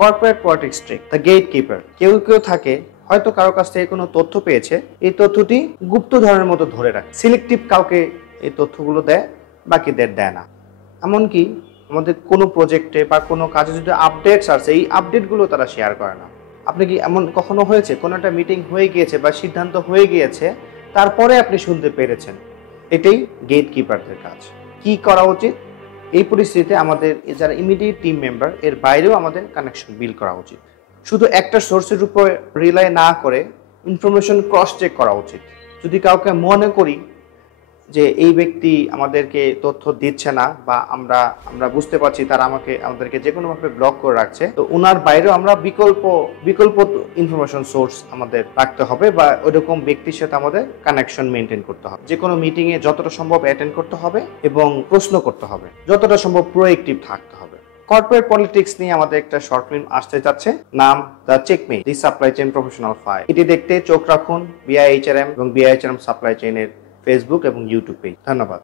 Corporate politics trick, the gatekeeper. কেউ কেউ থাকে হয়তো কারো কাছ থেকে কোনো তথ্য পেয়েছে, এই তথ্যটি গুপ্ত ধরনের মতো ধরে রাখে, সিলেক্টিভ কাউকে এই তথ্যগুলো দেয়, বাকিদের দেয় না। এমনকি আমাদের কোনো প্রজেক্টে বা কোনো কাজে যদি আপডেটস আসছে, এই আপডেটগুলো তারা শেয়ার করে না। আপনি কি এমন কখনো হয়েছে কোনো একটা মিটিং হয়ে গিয়েছে বা সিদ্ধান্ত হয়ে গিয়েছে, তারপরে আপনি শুনতে পেরেছেন? এটাই গেট কিপারদের কাজ। কি করা উচিত এই পরিস্থিতিতে? আমাদের যারা ইমিডিয়েট টিম মেম্বার, এর বাইরেও আমাদের কানেকশন বিল্ড করা উচিত। শুধু একটা সোর্সের উপর রিলাই না করে ইনফরমেশন ক্রস চেক করা উচিত। যদি কাউকে মনে করি যে এই ব্যক্তি আমাদেরকে তথ্য দিচ্ছে না বা আমরা বুঝতে পারছি তারা আমাদেরকে যে কোনোভাবে ব্লক করে রাখছে, তো ওনার বাইরেও আমরা বিকল্প ইনফরমেশন সোর্স আমাদের রাখতে হবে বা ওইরকম ব্যক্তির সাথে আমাদের কানেকশন মেনটেন করতে হবে। যে কোনো মিটিংয়ে যতটা সম্ভব অ্যাটেন্ড করতে হবে এবং প্রশ্ন করতে হবে, যতটা সম্ভব প্রোঅ্যাক্টিভ থাকতে হবে। কর্পোরেট পলিটিক্স নিয়ে আমাদের একটা শর্ট ফিল্ম আসতে যাচ্ছে, নাম the checkmate, the supply chain professional file. এটি দেখতে চোখ রাখুন বিআইএইচআরএম এবং বিআইএইচআরএম সাপ্লাই চেইনের ফেসবুক এবং ইউটিউব পেজ। ধন্যবাদ।